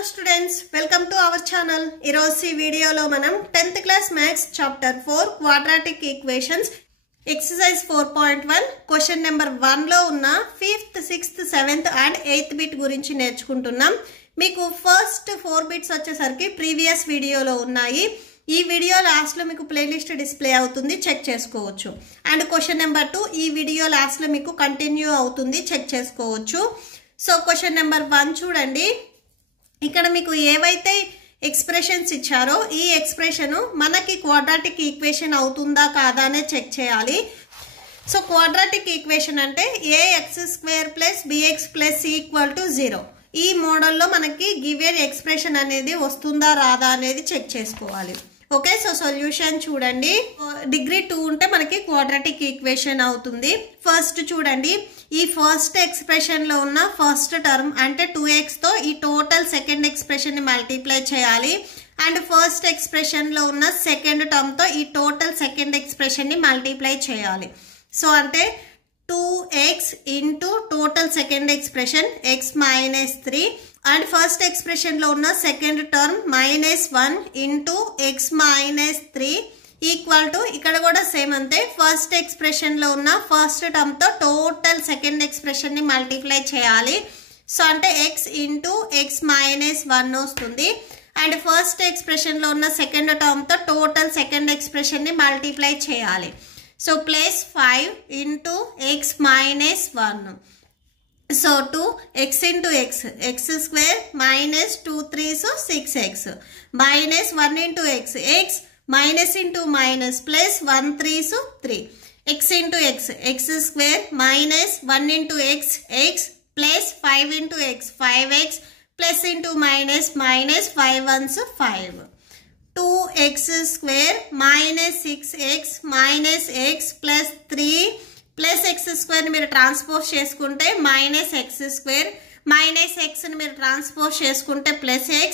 Hello students, welcome to our channel. ఈరోజు ఈ వీడియోలో మనం 10th class maths chapter 4 quadratic equations exercise 4.1 question number 1 లో ఉన్న 5th, 6th, 7th and 8th bit గురించి నేర్చుకుంటున్నాం. మీకు ఫస్ట్ 4 బిట్స్ వచ్చేసరికి ప్రీవియస్ వీడియోలో ఉన్నాయి. ఈ వీడియో లాస్ట్ లో మీకు ప్లేలిస్ట్ డిస్ప్లే అవుతుంది, చెక్ చేసుకోవచ్చు. అండ్ క్వశ్చన్ నెంబర్ 2 ఈ వీడియో లాస్ట్ లో మీకు కంటిన్యూ అవుతుంది, చెక్ చేసుకోవచ్చు. సో క్వశ్చన్ నెంబర్ 1 చూడండి. ఇక్కడ మీకు ఏవైతే ఎక్స్ప్రెషన్స్ ఇచ్చారో ఈ ఎక్స్ప్రెషన్ మనకి క్వాడ్రాటిక్ ఈక్వేషన్ అవుతుందా కాదా అనే చెక్ చేయాలి. సో క్వాడ్రాటిక్ ఈక్వేషన్ అంటే ax² + bx + c = 0. ఈ మోడల్లో మనకి గివెన్ ఎక్స్ప్రెషన్ అనేది వస్తుందా రాదా అనేది చెక్ చేసుకోవాలి. ఓకే, సో సొల్యూషన్ చూడండి. డిగ్రీ 2 ఉంటే మనకి క్వాడ్రాటిక్ ఈక్వేషన్ అవుతుంది. ఫస్ట్ చూడండి, ఈ ఫస్ట్ ఎక్స్ప్రెషన్ లో ఉన్న ఫస్ట్ టర్మ్ అంటే 2x తో ఈ టోటల్ సెకండ్ ఎక్స్ప్రెషన్ ని మల్టిప్లై చేయాలి. అండ్ ఫస్ట్ ఎక్స్ప్రెషన్ లో ఉన్న సెకండ్ టర్మ్ తో ఈ టోటల్ సెకండ్ ఎక్స్ప్రెషన్ ని మల్టిప్లై చేయాలి. సో అంటే 2x into total second expression x - 3 and first expression లో ఉన్న second term -1 into x - 3 equal to ఇక్కడ కూడా సేమ్ అంతే. ఫస్ట్ ఎక్స్ప్రెషన్ లో ఉన్న ఫస్ట్ టర్మ్ తో టోటల్ సెకండ్ ఎక్స్ప్రెషన్ ని మల్టిప్లై చేయాలి. సో అంటే x ఇంటూ x - 1 వస్తుంది. అండ్ ఫస్ట్ ఎక్స్ప్రెషన్ లో ఉన్న సెకండ్ టర్మ్ తో టోటల్ సెకండ్ ఎక్స్ప్రెషన్ ని మల్టిప్లై చేయాలి. So plus 5 into x - 1. So 2x into x x² -2 3s 6x -1 into x minus into minus plus 1 3s 3 x into x x² -1 into x plus 5 into x 5x plus into minus 5 1s 5 2x² -6x x plus 3 plus x² మీరు transpose చేసుకుంటే -x² minus x ని మీరు transpose చేసుకుంటే plus x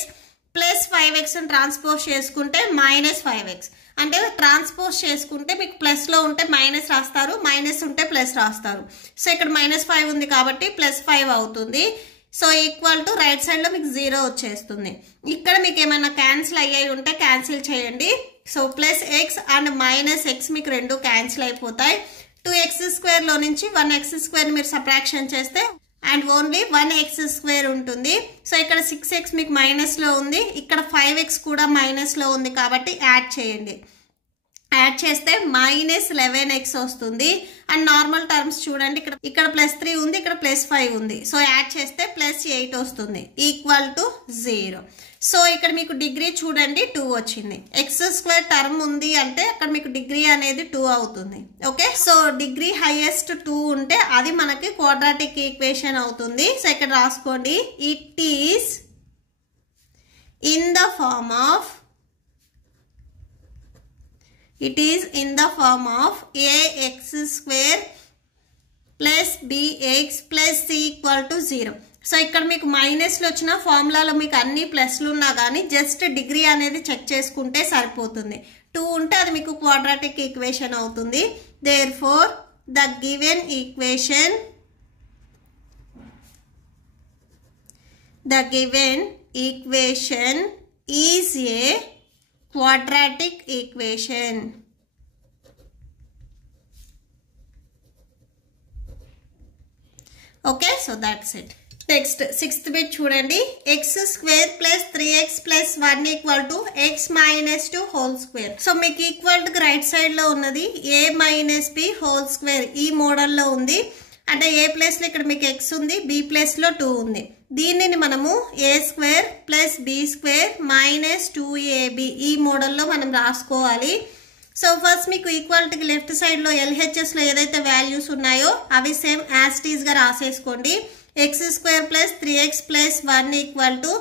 plus 5x ని transpose చేసుకుంటే -5x. అంటే transpose చేసుకుంటే మీకు ప్లస్ లో ఉంటే మైనస్ రాస్తారు, మైనస్ ఉంటే ప్లస్ రాస్తారు. సో ఇక్కడ -5 ఉంది కాబట్టి +5 అవుతుంది. So equal to right side లో మీకు 0 వచ్చేస్తుంది. ఇక్కడ మీకు ఏమైనా క్యాన్సిల్ అయ్యాయి ఉంటే క్యాన్సిల్ చేయండి. So plus x and -x మీకు రెండు క్యాన్సిల్ అయిపోతాయి. 2x² లో నుంచి 1x² మీరు సబ్ట్రాక్షన్ చేస్తే అండ్ ఓన్లీ 1x² ఉంటుంది. సో ఇక్కడ 6x మీకు మైనస్ లో ఉంది, ఇక్కడ 5x కూడా మైనస్ లో ఉంది కాబట్టి యాడ్ చేయండి. యాడ్ చేస్తే -11x వస్తుంది. అండ్ నార్మల్ టర్మ్స్ చూడండి, ఇక్కడ +3 ఉంది, ఇక్కడ +5 ఉంది. సో యాడ్ చేస్తే +8 వస్తుంది ఈక్వల్ టు 0. సో ఇక్కడ మీకు డిగ్రీ చూడండి 2 వచ్చింది. x² టర్మ్ ఉంది అంటే అక్కడ మీకు డిగ్రీ అనేది 2 అవుతుంది. ఓకే, సో డిగ్రీ హైయెస్ట్ 2 ఉంటే అది మనకి క్వాడ్రాటిక్ ఈక్వేషన్ అవుతుంది. సో ఇక్కడ రాసుకోండి, it is in the form of ax² + bx + c = 0. So ఇక్కడ మీకు మైనస్లు వచ్చిన ఫార్ములాలో మీకు అన్ని ప్లస్లు ఉన్నా కానీ జస్ట్ డిగ్రీ అనేది చెక్ చేసుకుంటే సరిపోతుంది. 2 ఉంటే అది మీకు క్వాడ్రాటిక్ ఈక్వేషన్ అవుతుంది. Therefore the given equation is a quadratic equation. Okay, so that's it. Next 6th bit చూడండి, x² + 3x + 1 = x - 2 whole square. So మీకు ఈక్వల్ టు రైట్ సైడ్ లో ఉన్నది a - b హోల్ స్క్వేర్ ఈ మోడల్లో ఉంది. అంటే a place లో ఇక్కడ మీకు x ఉంది, b ప్లేస్ లో 2 ఉంది. దీనిని మనము a² + b² - 2ab ఈ మోడల్లో మనం రాసుకోవాలి. సో ఫస్ట్ మీకు ఈక్వాలిటీకి లెఫ్ట్ సైడ్ లో LHS లో ఏదైతే వాల్యూస్ ఉన్నాయో అవి సేమ్ యాజ్ ఇట్ ఈజ్ గా రాసేసుకోండి. x² + 3x + 1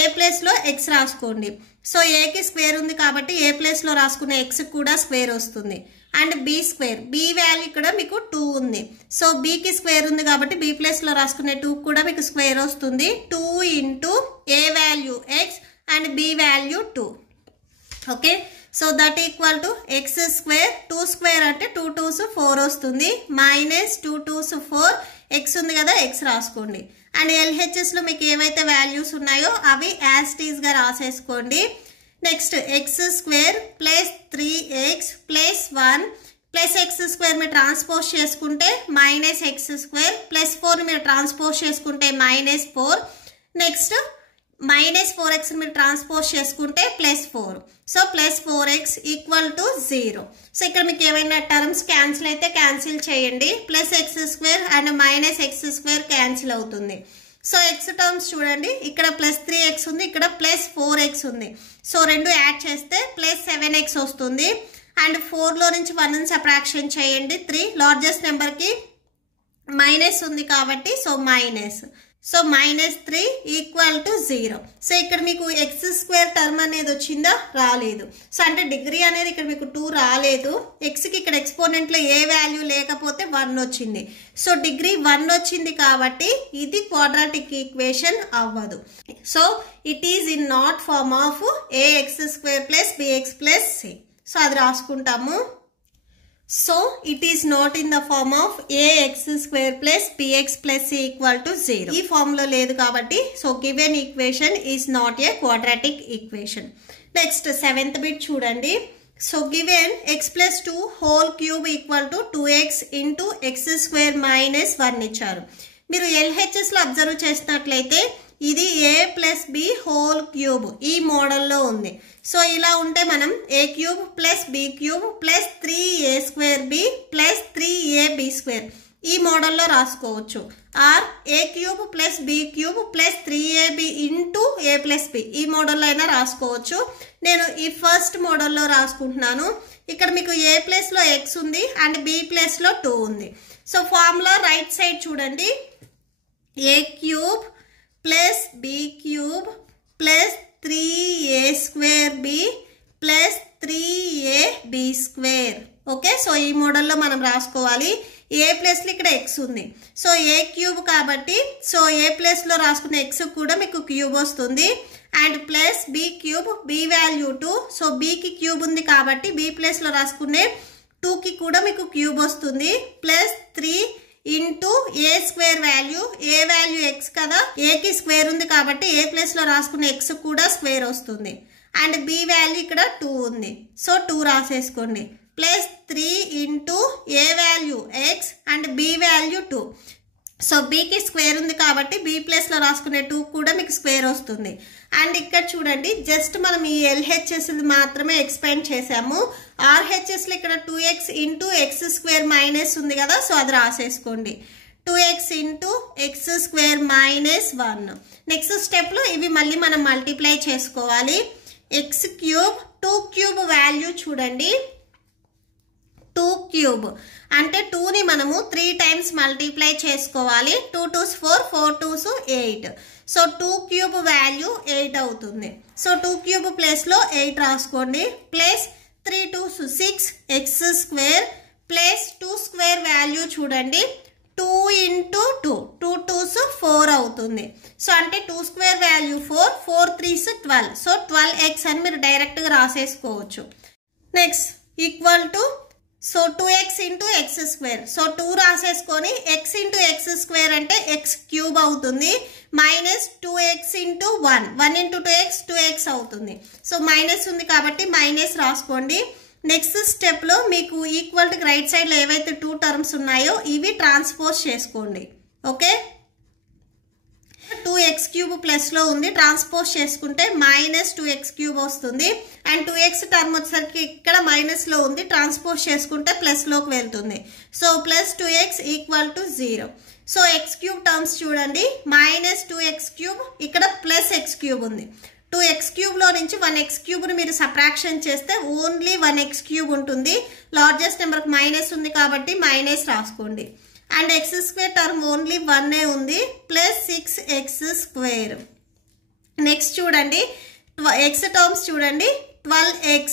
a ప్లేస్ లో x రాసుకోండి. సో a కి స్క్వేర్ ఉంది కాబట్టి a ప్లేస్ లో రాసుకున్న x కూడా స్క్వేర్ వస్తుంది. అండ్ b² b వాల్యూ ఇక్కడ మీకు 2 ఉంది. సో b కి స్క్వేర్ ఉంది కాబట్టి b ప్లేస్ లో రాసుకునే 2 కూడా మీకు స్క్వేర్ వస్తుంది. 2 into a value x and b value 2. Okay, so that equal to x² 2² అంటే 2 2s 4 వస్తుంది. -2 2s 4 x ఉంది కదా, x రాసుకోండి. అండ్ ఎల్హెచ్ఎస్లో మీకు ఏవైతే వాల్యూస్ ఉన్నాయో అవి యాజ్ ఇట్ ఈస్గా రాసేసుకోండి. Next x square plus 3x plus 1 plus x square మీరు ట్రాన్స్పోజ్ చేసుకుంటే మైనస్ ఎక్స్ స్క్వేర్ ప్లస్ 4 మీరు ట్రాన్స్పోజ్ చేసుకుంటే -4 నెక్స్ట్ -4x మీరు ట్రాన్స్పోజ్ చేసుకుంటే +4 so +4x equal to 0. So ఇక్కడ మీకు ఏమైనా టర్మ్స్ క్యాన్సిల్ అయితే క్యాన్సిల్ చేయండి. Plus x square and minus x square cancel అవుతుంది. సో ఎక్స్ టర్మ్స్ చూడండి, ఇక్కడ +3x ఉంది, ఇక్కడ +4x ఉంది. సో రెండు యాడ్ చేస్తే +7x వస్తుంది. అండ్ 4లో నుంచి 1ని సబ్ట్రాక్షన్ చేయండి. 3 లార్జెస్ట్ నెంబర్కి మైనస్ ఉంది కాబట్టి so minus. So -3 equal to 0. So ఇక్కడ మీకు ఎక్స్ స్క్వేర్ టర్మ్ అనేది వచ్చిందా? రాలేదు. సో అంటే డిగ్రీ అనేది ఇక్కడ మీకు 2 రాలేదు. ఎక్స్కి ఇక్కడ ఎక్స్పోనెంట్లో ఏ వాల్యూ లేకపోతే 1 వచ్చింది. సో డిగ్రీ 1 వచ్చింది కాబట్టి ఇది క్వాడ్రాటిక్ ఈక్వేషన్ అవ్వదు. So it is in not form of ax² + bx + c. So అది రాసుకుంటాము. So it is not in the form of ax² + bx + c equal to 0. ఈ ఫార్మ్లో లేదు కాబట్టి so given equation is not a quadratic equation. Next 7th bit చూడండి. So given x + 2 whole cube equal to 2x into x² - 1 ఇచ్చారు. మీరు ఎల్హెచ్ఎస్లో observe చేసినట్లయితే ఇది a + b whole cube ఈ మోడల్లో ఉంది. సో ఇలా ఉంటే మనం a³ + b³ + 3a² b + 3ab² ఈ మోడల్లో రాసుకోవచ్చు. Are a³ + b³ + 3ab into a + b ఈ మోడల్లో అయినా రాసుకోవచ్చు. నేను ఈ ఫస్ట్ మోడల్లో రాసుకుంటున్నాను. ఇక్కడ మీకు a ప్లేస్లో x ఉంది అండ్ b ప్లేస్లో 2 ఉంది. సో ఫార్ములా రైట్ సైడ్ చూడండి, a³ + b³ + 3a² b + 3ab². Okay, so ఈ మోడల్లో మనం రాసుకోవాలి. ఏ ప్లేస్లో ఇక్కడ x ఉంది. సో a³ కాబట్టి సో ఏ ప్లేస్లో రాసుకున్న x కూడా మీకు క్యూబ్ వస్తుంది. And plus b³ b value 2. So bకి క్యూబ్ ఉంది కాబట్టి b ప్లేస్లో రాసుకునే 2కి కూడా మీకు క్యూబ్ వస్తుంది. ప్లస్ 3 ఇంటూ a² వాల్యూ, ఏ వాల్యూ x కదా, ఏకి స్క్వేర్ ఉంది కాబట్టి ఏ ప్లేస్లో రాసుకున్న x కూడా స్క్వేర్ వస్తుంది. అండ్ b వాల్యూ ఇక్కడ 2 ఉంది. సో 2 రాసేసుకోండి. Plus 3 into A value x and b value 2. So bకి స్క్వేర్ ఉంది కాబట్టి b ప్లేస్లో రాసుకునే 2 కూడా మీకు స్క్వేర్ వస్తుంది. అండ్ ఇక్కడ చూడండి, జస్ట్ మనం ఈ ఎల్హెచ్ఎస్ మాత్రమే ఎక్స్పాండ్ చేసాము. ఆర్హెచ్ఎస్లో ఇక్కడ 2x ఇంటూ x² ఉంది కదా, సో అది రాసేసుకోండి. 2x into x² - 1. నెక్స్ట్ స్టెప్లో ఇవి మళ్ళీ మనం మల్టిప్లై చేసుకోవాలి. x³ 2³ వాల్యూ చూడండి, 2³ అంటే 2ని మనము 3 టైమ్స్ మల్టిప్లై చేసుకోవాలి. 2 2s 4, 4 2s 8. సో 2³ వాల్యూ 8 అవుతుంది. సో 2³ ప్లేస్లో 8 రాసుకోండి. Plus 3 2s 6 x² plus 2² value చూడండి, 2 ఇంటూ 2, 2 2s 4 అవుతుంది. సో అంటే 2² వాల్యూ 4, 4 3s 12. సో 12x అని మీరు డైరెక్ట్గా రాసేసుకోవచ్చు. Next equal to so 2x into x². So 2 రాసేసుకొని x ఇంటూ x² అంటే x³ అవుతుంది. Minus 2x into 1, 1 into 2x 2x అవుతుంది. సో మైనస్ ఉంది కాబట్టి మైనస్ రాసుకోండి. నెక్స్ట్ స్టెప్లో మీకు ఈక్వల్ టు రైట్ సైడ్లో ఏవైతే 2 టర్మ్స్ ఉన్నాయో ఇవి ట్రాన్స్పోజ్ చేసుకోండి. ఓకే, 2x³ ప్లస్లో ఉంది, ట్రాన్స్పోజ్ చేసుకుంటే -2x³ వస్తుంది. అండ్ 2x టర్మ్ వచ్చేసరికి ఇక్కడ మైనస్లో ఉంది, ట్రాన్స్పోజ్ చేసుకుంటే ప్లస్లోకి వెళ్తుంది. So plus 2x equal to 0. So x³ terms చూడండి, -2x³ ఇక్కడ ప్లస్ x³ ఉంది. 2x³ నుంచి 1x³ మీరు సబ్ట్రాక్షన్ చేస్తే ఓన్లీ 1x³ ఉంటుంది. లార్జెస్ట్ నెంబర్కి మైనస్ ఉంది కాబట్టి మైనస్ రాసుకోండి. అండ్ x² టర్మ్ ఓన్లీ 1 ఉంది, ప్లస్ 6x². నెక్స్ట్ చూడండి, x టర్మ్స్ చూడండి, 12x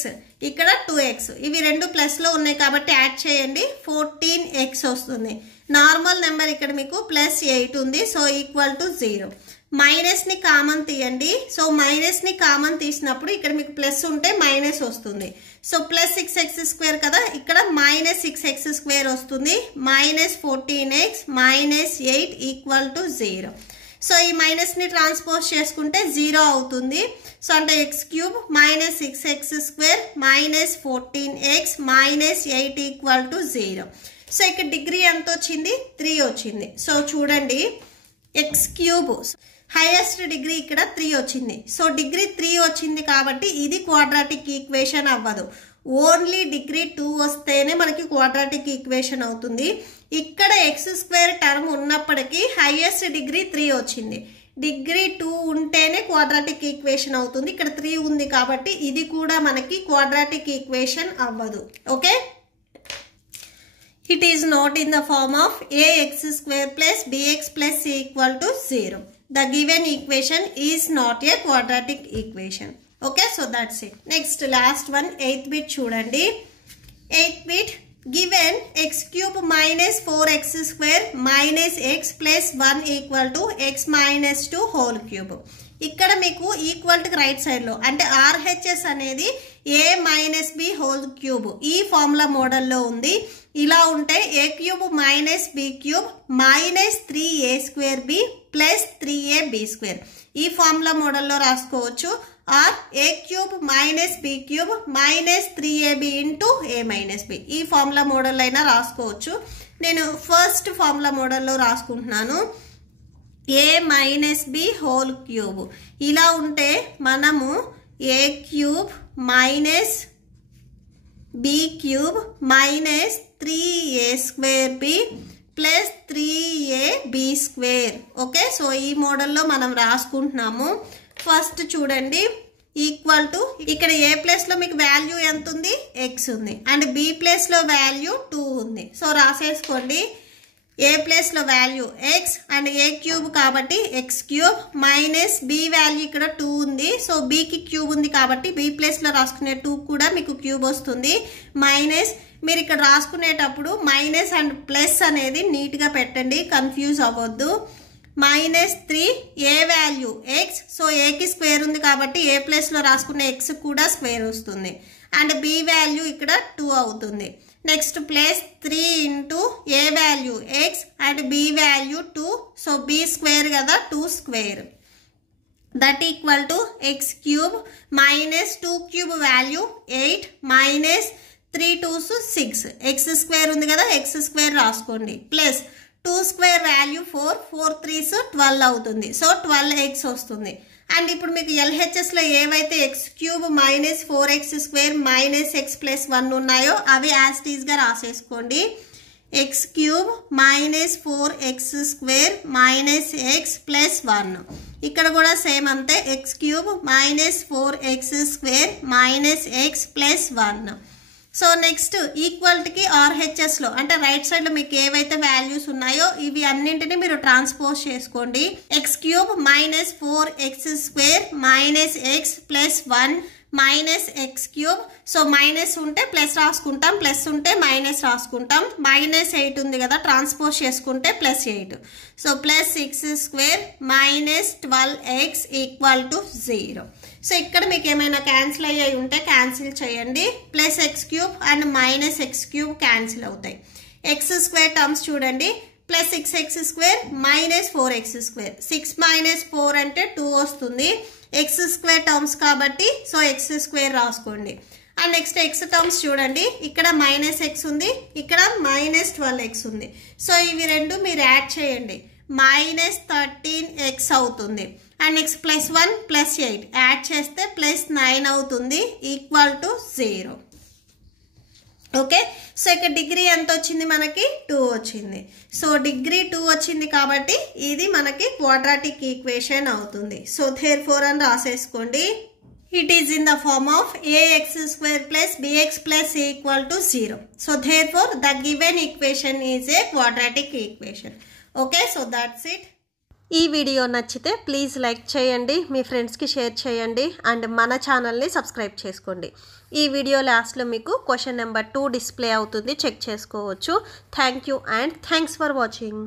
ఇక్కడ 2x, ఇవి రెండు ప్లస్లో ఉన్నాయి కాబట్టి యాడ్ చేయండి, 14x వస్తుంది. నార్మల్ నెంబర్ ఇక్కడ మీకు ప్లస్ 8 ఉంది. So equal to 0. మైనస్ని కామన్ తీయండి. సో మైనస్ని కామన్ తీసినప్పుడు ఇక్కడ మీకు ప్లస్ ఉంటే మైనస్ వస్తుంది. సో ప్లస్ 6x² కదా, ఇక్కడ -6x² వస్తుంది. -14x -8 equal to 0. సో ఈ మైనస్ని ట్రాన్స్పోజ్ చేసుకుంటే 0 అవుతుంది. సో అంటే X cube minus 6x square minus 14x minus 8 equal to 0. So ఇక్కడ డిగ్రీ ఎంత వచ్చింది? 3 వచ్చింది. సో చూడండి, ఎక్స్ క్యూబ్ హైయెస్ట్ డిగ్రీ ఇక్కడ 3 వచ్చింది. సో డిగ్రీ 3 వచ్చింది కాబట్టి ఇది క్వాడ్రాటిక్ ఈక్వేషన్ అవ్వదు. ఓన్లీ డిగ్రీ 2 వస్తేనే మనకి క్వాడ్రాటిక్ ఈక్వేషన్ అవుతుంది. ఇక్కడ ఎక్స్ స్క్వేర్ టర్మ్ ఉన్నప్పటికీ హైయెస్ట్ డిగ్రీ 3 వచ్చింది. డిగ్రీ 2 ఉంటేనే క్వాడ్రాటిక్ ఈక్వేషన్ అవుతుంది. ఇక్కడ 3 ఉంది కాబట్టి ఇది కూడా మనకి క్వాడ్రాటిక్ ఈక్వేషన్ అవ్వదు. Okay, it is not in the form of ax square plus bx plus c equal to 0. The given equation is not a quadratic equation. Okay, so that's it. Next, last one, 8th bit చూడండి. 8th bit, given x cube minus 4x square minus x plus 1 equal to x minus 2 whole cube. ఇక్కడ మీకు equal to right సైడ్లో అంటే RHS అనేది a minus b whole cube ఈ formula మోడల్లో ఉంది. ఇలా ఉంటే a cube minus b cube minus 3a square b plus 3ab square ఈ ఫార్ములా మోడల్లో రాసుకోవచ్చు. Or a cube minus b cube minus 3ab into a minus b ఈ formula model అయినా రాసుకోవచ్చు. నేను ఫస్ట్ ఫార్ములా మోడల్లో రాసుకుంటున్నాను. a minus b whole cube ఇలా ఉంటే మనము a cube minus b cube minus 3a square b plus 3ab square. Okay, so ఈ మోడల్లో మనం రాసుకుంటున్నాము. ఫస్ట్ చూడండి, ఈక్వల్ టు ఇక్కడ ఏ ప్లేస్లో మీకు వాల్యూ ఎంత ఉంది? ఎక్స్ ఉంది. అండ్ బి ప్లేస్లో వాల్యూ 2 ఉంది. సో రాసేసుకోండి, ఏ ప్లేస్లో value X and a cube కాబట్టి x cube minus b value ఇక్కడ 2 ఉంది. సో బికి క్యూబ్ ఉంది కాబట్టి బి ప్లేస్లో రాసుకునే 2 కూడా మీకు క్యూబ్ వస్తుంది. మైనస్ మీరు ఇక్కడ రాసుకునేటప్పుడు మైనస్ అండ్ ప్లస్ అనేది నీట్గా పెట్టండి, కన్ఫ్యూజ్ అవ్వద్దు. మైనస్ 3 ఏ వాల్యూ ఎక్స్, సో ఏకి స్క్వేర్ ఉంది కాబట్టి ఏ ప్లేస్లో రాసుకునే ఎక్స్ కూడా స్క్వేర్ వస్తుంది. అండ్ బి వాల్యూ ఇక్కడ 2 అవుతుంది. Next plus 3 into A value X and B value 2. So B square కదా, 2 square that equal to X cube minus 2 cube value 8 minus 3 2s 6 X square ఉంది కదా, ఎక్స్ స్క్వేర్ రాసుకోండి. Plus 2 square value 4 4 3s 12 అవుతుంది. So 12x వస్తుంది. And ఇప్పుడు మీకు ఎల్హెచ్ఎస్లో ఏవైతే x cube minus 4x square minus x plus 1 ఉన్నాయో అవి యాస్టీస్గా రాసేసుకోండి. X cube minus 4x square minus x plus 1. ఇక్కడ కూడా సేమ్ అంతే, x cube minus 4x square minus x plus 1. So next ఈక్వల్టీకి ఆర్హెచ్ఎస్లో అంటే రైట్ సైడ్లో మీకు ఏవైతే వాల్యూస్ ఉన్నాయో ఇవి అన్నింటినీ మీరు ట్రాన్స్పోజ్ చేసుకోండి. X cube minus 4x square minus x plus 1 minus X cube. So minus ఉంటే ప్లస్ రాసుకుంటాం, ప్లస్ ఉంటే మైనస్ రాసుకుంటాం. మైనస్ 8 ఉంది కదా, ట్రాన్స్పోజ్ చేసుకుంటే plus 8. So plus 6 square minus 12x equal to 0. So ఇక్కడ మీకు ఏమైనా క్యాన్సిల్ అయ్యాయి ఉంటే క్యాన్సిల్ చేయండి. Plus X cube and minus X cube cancel అవుతాయి. ఎక్స్ స్క్వేర్ టర్మ్స్ చూడండి, plus 6x square minus 4x square. 6 minus 4 అంటే 2 వస్తుంది. ఎక్స్ స్క్వేర్ టర్మ్స్ కాబట్టి సో ఎక్స్ స్క్వేర్ రాసుకోండి. అండ్ నెక్స్ట్ ఎక్స్ టర్మ్స్ చూడండి, ఇక్కడ మైనస్ ఎక్స్ ఉంది, ఇక్కడ మైనస్ 12x ఉంది. సో ఇవి రెండు మీరు యాడ్ చేయండి, మైనస్ 13x అవుతుంది. And next plus 1 plus 8 add చేస్తే ప్లస్ 9 అవుతుంది ఈక్వల్ టు 0. ఓకే, సో ఇక్కడ డిగ్రీ ఎంత వచ్చింది మనకి? 2 వచ్చింది. సో డిగ్రీ 2 వచ్చింది కాబట్టి ఇది మనకి క్వాడ్రాటిక్ ఈక్వేషన్ అవుతుంది. సో therefore అని రాసేసుకోండి. It is in the form of ax square plus bx plus c equal to 0. So therefore the given equation is a quadratic equation. Okay, so that's it. ఈ video నచ్చితే please like చేయండి, మీ ఫ్రెండ్స్కి share చేయండి and మన ఛానల్ని subscribe చేసుకోండి. ఈ video లాస్ట్లో మీకు క్వశ్చన్ నెంబర్ 2 డిస్ప్లే అవుతుంది, చెక్ చేసుకోవచ్చు. Thank you and thanks for watching.